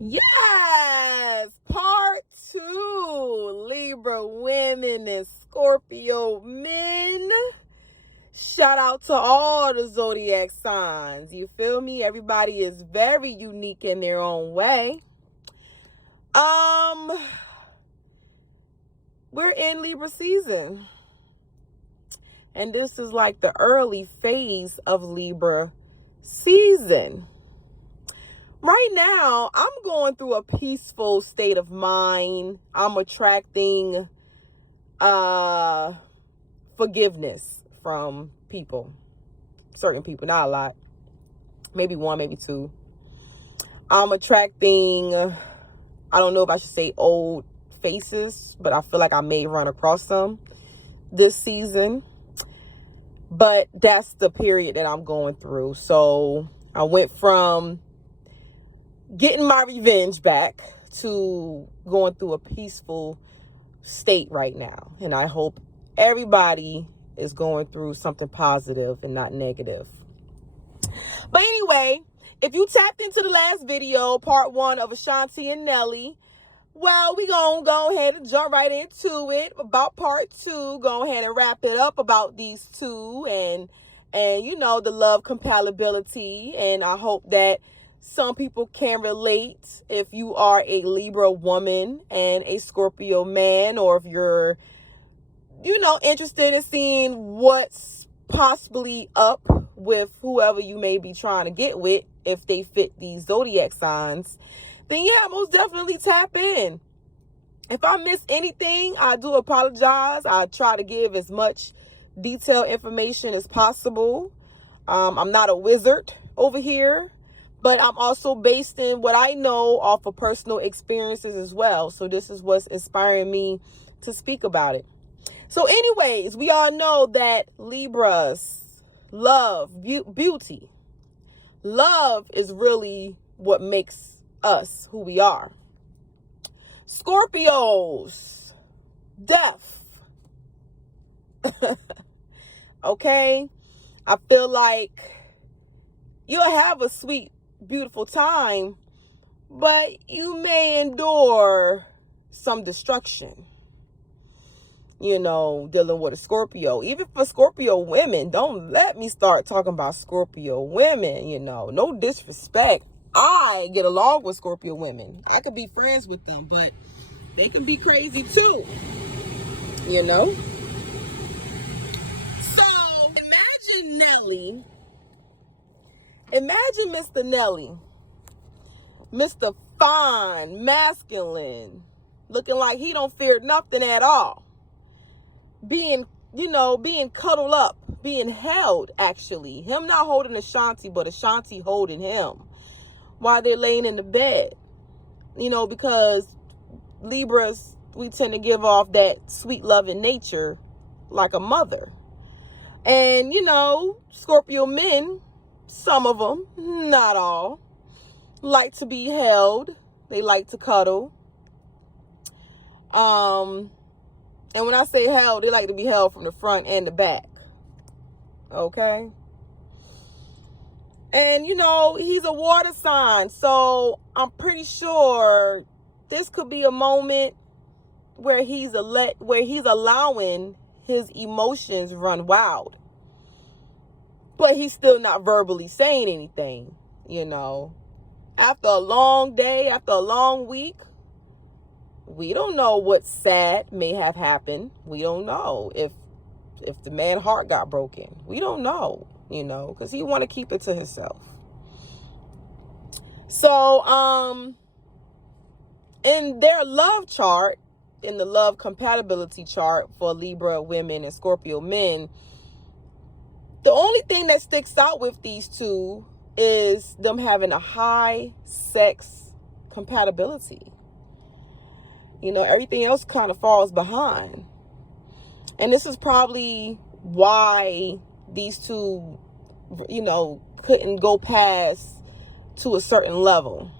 Yes, part 2, Libra women and Scorpio men. Shout out to all the zodiac signs. You feel me? Everybody is very unique in their own way. We're in Libra season. And this is like the early phase of Libra season. Right now, I'm going through a peaceful state of mind. I'm attracting forgiveness from people. Certain people, not a lot. Maybe one, maybe two. I'm attracting, I don't know if I should say old faces, but I feel like I may run across some this season. But that's the period that I'm going through. So I went from getting my revenge back to going through a peaceful state right now. And I hope everybody is going through something positive and not negative. But anyway, if you tapped into the last video, part 1 of Ashanti and Nelly, well, we gonna go ahead and jump right into it about part 2. Go ahead and wrap it up about these two and you know, the love compatibility. And I hope that some people can relate if you are a Libra woman and a Scorpio man, or if you're, you know, interested in seeing what's possibly up with whoever you may be trying to get with, if they fit these zodiac signs, then yeah, most definitely tap in. If I miss anything, I do apologize. I try to give as much detailed information as possible. I'm not a wizard over here, but I'm also based in what I know off of personal experiences as well. So this is what's inspiring me to speak about it. So anyways, we all know that Libras love beauty. Love is really what makes us who we are. Scorpios, death. Okay? I feel like you'll have a sweet, beautiful time, but you may endure some destruction. You know, dealing with a Scorpio. Even for Scorpio women, don't let me start talking about Scorpio women, you know. No disrespect. I get along with Scorpio women. I could be friends with them, but they can be crazy too, you know. So imagine Nelly. Imagine Mr. Nelly. Mr. Fine, masculine, looking like he don't fear nothing at all. Being, you know, being cuddled up, being held, actually. Him not holding Ashanti, but Ashanti holding him while they're laying in the bed. You know, because Libras, we tend to give off that sweet loving nature like a mother. And, you know, Scorpio men, some of them, not all, like to be held. They like to cuddle. And when I say held, they like to be held from the front and the back. Okay? And, you know, he's a water sign. So I'm pretty sure this could be a moment where he's allowing his emotions run wild. But he's still not verbally saying anything, you know. After a long day, after a long week, we don't know what sad may have happened. We don't know if the man's heart got broken. We don't know, you know, because he want to keep it to himself. So, in their love chart, in the love compatibility chart for Libra women and Scorpio men, the only thing that sticks out with these two is them having a high sex compatibility. You know, everything else kind of falls behind. And this is probably why these two, you know, couldn't go past to a certain level.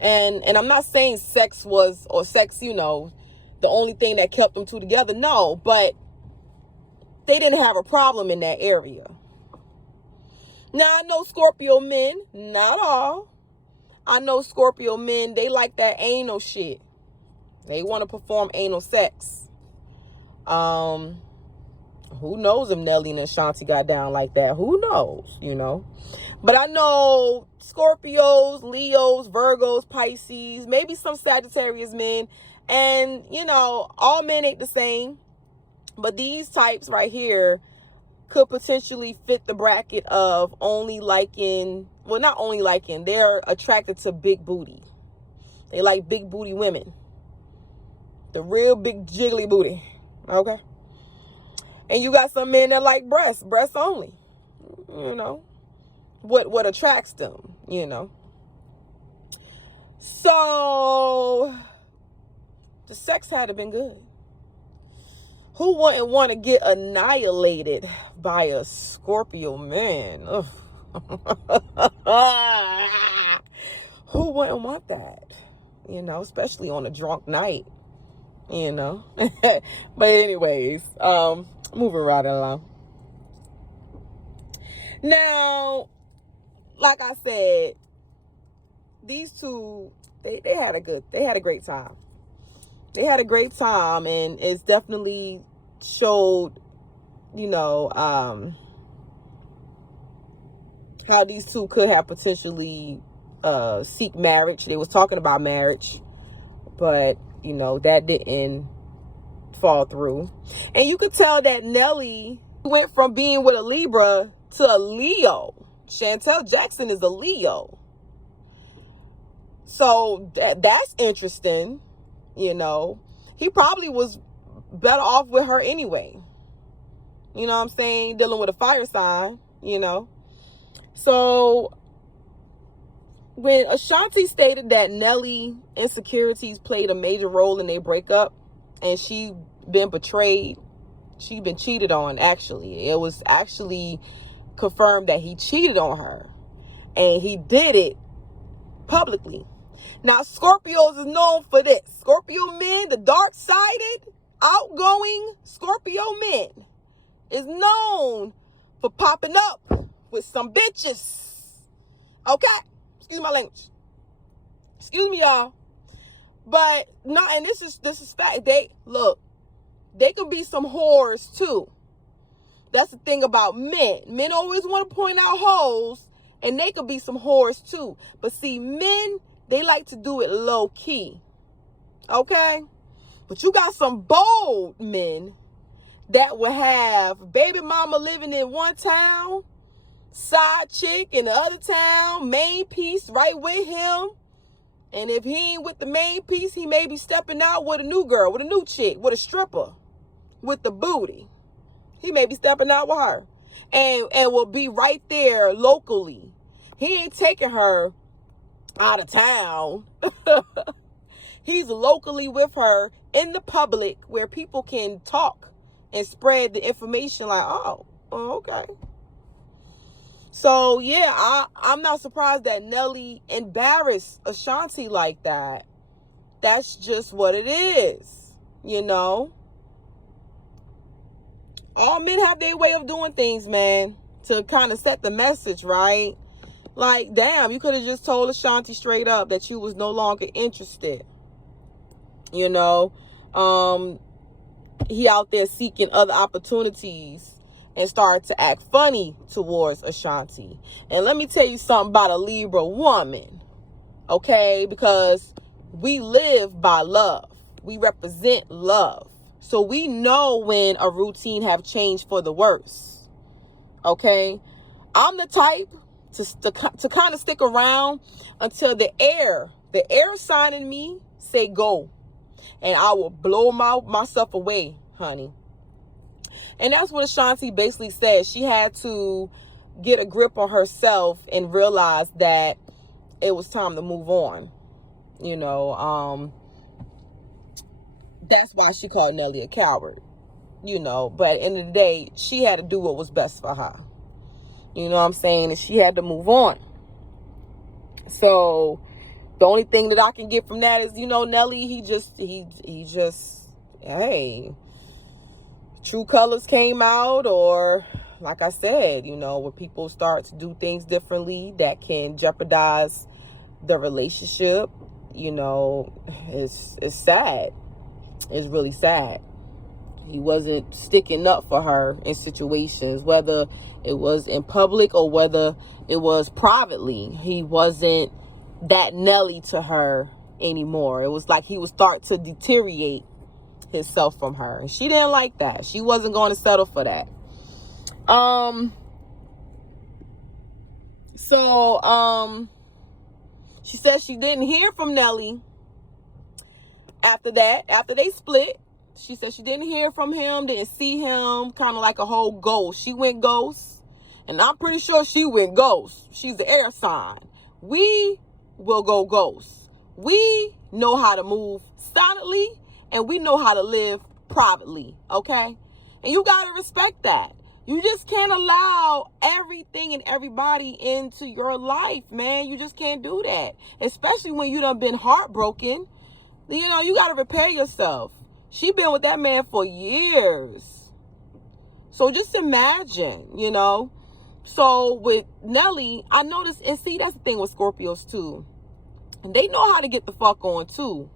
And I'm not saying sex, you know, the only thing that kept them two together. No, but they didn't have a problem in that area. Now, I know Scorpio men, not all. I know Scorpio men, they like that anal shit. They want to perform anal sex. Who knows if Nelly and Ashanti got down like that? Who knows, you know? But I know Scorpios, Leos, Virgos, Pisces, maybe some Sagittarius men. And, you know, all men ain't the same. But these types right here could potentially fit the bracket of only liking, well, not only liking, they're attracted to big booty. They like big booty women. The real big jiggly booty. Okay? And you got some men that like breasts only. You know? What attracts them, you know? So, the sex had to been good. Who wouldn't want to get annihilated by a Scorpio man? Who wouldn't want that? You know, especially on a drunk night. You know? But anyways, moving right along. Now, like I said, these two, they had a great time. They had a great time, and it's definitely showed, you know, how these two could have potentially seek marriage. They was talking about marriage, but, you know, that didn't fall through. And you could tell that Nelly went from being with a Libra to a Leo. Chantel Jackson is a Leo. So that's interesting. You know, he probably was better off with her anyway. You know what I'm saying? Dealing with a fire sign, you know. So when Ashanti stated that Nelly insecurities played a major role in their breakup and she been betrayed, she been cheated on, actually. It was actually confirmed that he cheated on her. And he did it publicly. Now, Scorpios is known for this. Scorpio men, the dark-sided, outgoing Scorpio men, is known for popping up with some bitches. Okay? Excuse my language. Excuse me, y'all. But, no, and this is fact. They could be some whores, too. That's the thing about men. Men always want to point out hoes, and they could be some whores, too. But, see, men, they like to do it low key. Okay? But you got some bold men that will have baby mama living in one town, side chick in the other town, main piece right with him. And if he ain't with the main piece, he may be stepping out with a new girl, with a new chick, with a stripper, with the booty. He may be stepping out with her. And will be right there locally. He ain't taking her out of town. He's locally with her in the public where people can talk and spread the information like, oh okay. So yeah, I'm not surprised that Nelly embarrassed Ashanti like that. That's just what it is, you know. All men have their way of doing things, man, to kind of set the message, right? Like, damn, you could have just told Ashanti straight up that you was no longer interested. You know, he out there seeking other opportunities and started to act funny towards Ashanti. And let me tell you something about a Libra woman, okay? Because we live by love. We represent love. So we know when a routine have changed for the worse, okay? I'm the type to kind of stick around until the air sign in me say go. And I will blow myself away, honey. And that's what Ashanti basically said. She had to get a grip on herself and realize that it was time to move on. You know, that's why she called Nelly a coward. You know, but at the end of the day, she had to do what was best for her. You know what I'm saying? And she had to move on. So the only thing that I can get from that is, you know, Nelly, he just, hey, true colors came out, or like I said, you know, where people start to do things differently that can jeopardize the relationship, you know, is sad. It's really sad. He wasn't sticking up for her in situations, whether it was in public or whether it was privately. He wasn't that Nelly to her anymore. It was like he would start to deteriorate himself from her. And she didn't like that. She wasn't going to settle for that. She said she didn't hear from Nelly after that, after they split. She said she didn't hear from him, didn't see him, kind of like a whole ghost. She went ghost, and I'm pretty sure she went ghost. She's the air sign. We will go ghost. We know how to move silently, and we know how to live privately, okay? And you got to respect that. You just can't allow everything and everybody into your life, man. You just can't do that, especially when you done been heartbroken. You know, you got to repair yourself. She been with that man for years. So just imagine, you know. So with Nelly, I noticed, and see, that's the thing with Scorpios too. And they know how to get the fuck on too.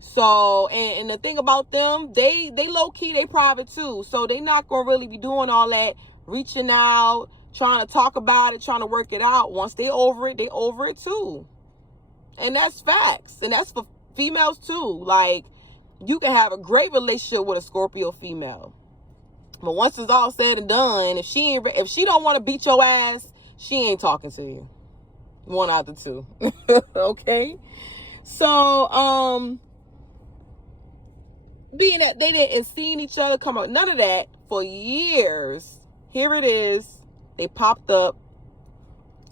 So, and the thing about them, they low-key, they private too. So they not going to really be doing all that, reaching out, trying to talk about it, trying to work it out. Once they over it too. And that's facts. And that's for females too. Like, you can have a great relationship with a Scorpio female, but once it's all said and done, if she don't want to beat your ass, she ain't talking to you. One out of the two. Okay. So being that they didn't seen each other come up, none of that for years. Here it is. They popped up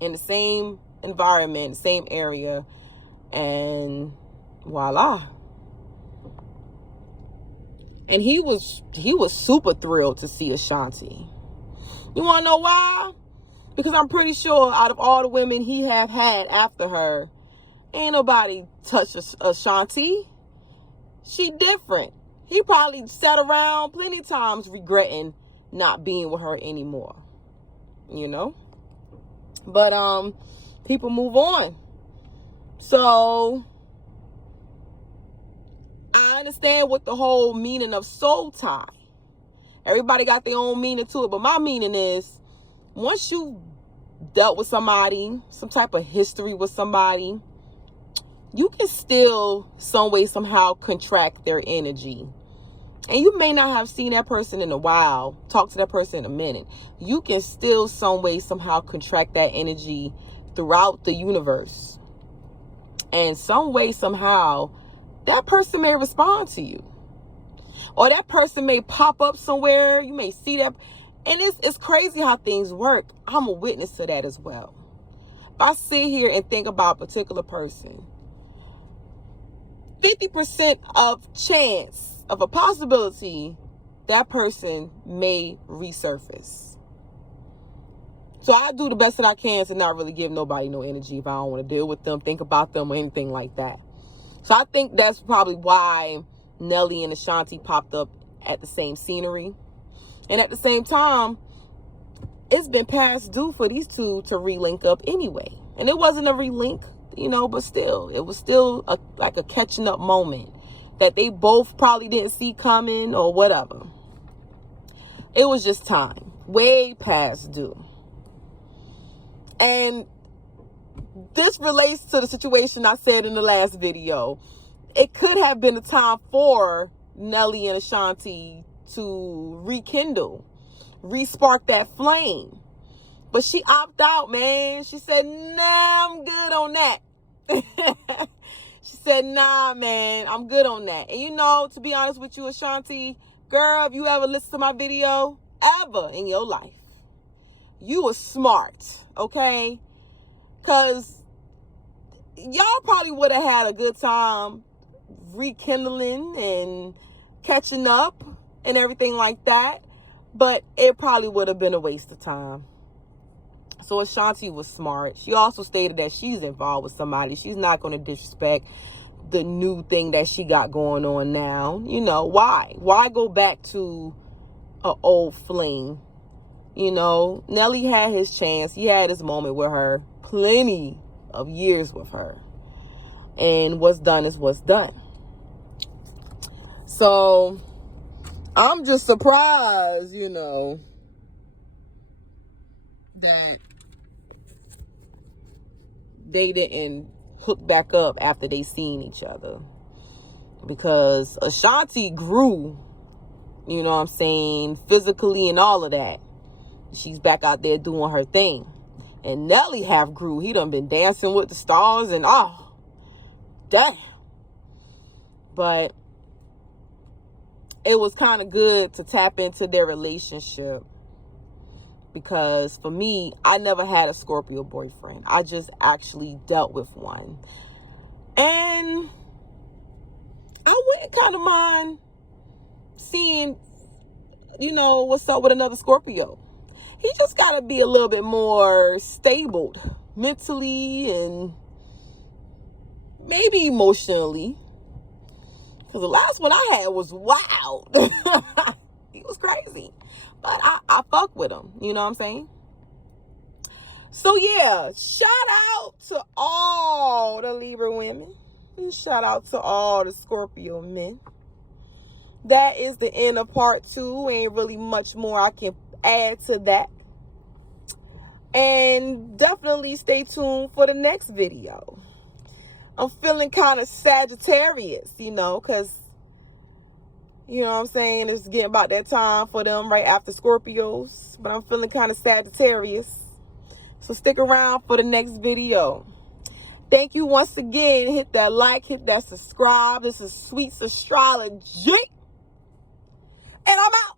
in the same environment, same area, and voila. And he was super thrilled to see Ashanti. You want to know why? Because I'm pretty sure out of all the women he have had after her, ain't nobody touched Ashanti. She different. He probably sat around plenty of times regretting not being with her anymore. You know? But people move on. So I understand what the whole meaning of soul tie. Everybody got their own meaning to it. But my meaning is, once you dealt with somebody, some type of history with somebody, you can still some way, somehow contract their energy. And you may not have seen that person in a while, talk to that person in a minute. You can still some way, somehow contract that energy throughout the universe. And some way, somehow, that person may respond to you. Or that person may pop up somewhere. You may see that. And it's crazy how things work. I'm a witness to that as well. If I sit here and think about a particular person, 50% of chance of a possibility that person may resurface. So I do the best that I can to not really give nobody no energy if I don't want to deal with them, think about them, or anything like that. So I think that's probably why Nelly and Ashanti popped up at the same scenery. And at the same time, it's been past due for these two to relink up anyway. And it wasn't a relink, you know, but still, it was still like a catching up moment that they both probably didn't see coming or whatever. It was just time, way past due. And this relates to the situation I said in the last video. It could have been a time for Nelly and Ashanti to rekindle, respark that flame. But she opted out, man. She said, nah, I'm good on that. She said, nah, man, I'm good on that. And you know, to be honest with you, Ashanti, girl, if you ever listen to my video, ever in your life, you were smart, okay? Because y'all probably would have had a good time rekindling and catching up and everything like that. But it probably would have been a waste of time. So Ashanti was smart. She also stated that she's involved with somebody. She's not going to disrespect the new thing that she got going on now. You know, why? Why go back to an old fling? You know, Nelly had his chance. He had his moment with her plenty of years with her. And what's done is what's done. So I'm just surprised, you know, that they didn't hook back up after they seen each other. Because Ashanti grew, you know what I'm saying, physically and all of that. She's back out there doing her thing. And Nelly half grew. He done been dancing with the stars and oh, damn. But it was kind of good to tap into their relationship. Because for me, I never had a Scorpio boyfriend. I just actually dealt with one. And I wouldn't kind of mind seeing, you know, what's up with another Scorpio. He just got to be a little bit more stable mentally and maybe emotionally. Because the last one I had was wild. He was crazy. But I fuck with him. You know what I'm saying? So, yeah. Shout out to all the Libra women. And shout out to all the Scorpio men. That is the end of part 2. Ain't really much more I can add to that. And definitely stay tuned for the next video. I'm feeling kind of Sagittarius, you know, because, you know what I'm saying, it's getting about that time for them right after Scorpios. But I'm feeling kind of Sagittarius. So stick around for the next video. Thank you once again. Hit that like, hit that subscribe. This is Sweetz Astrology. And I'm out.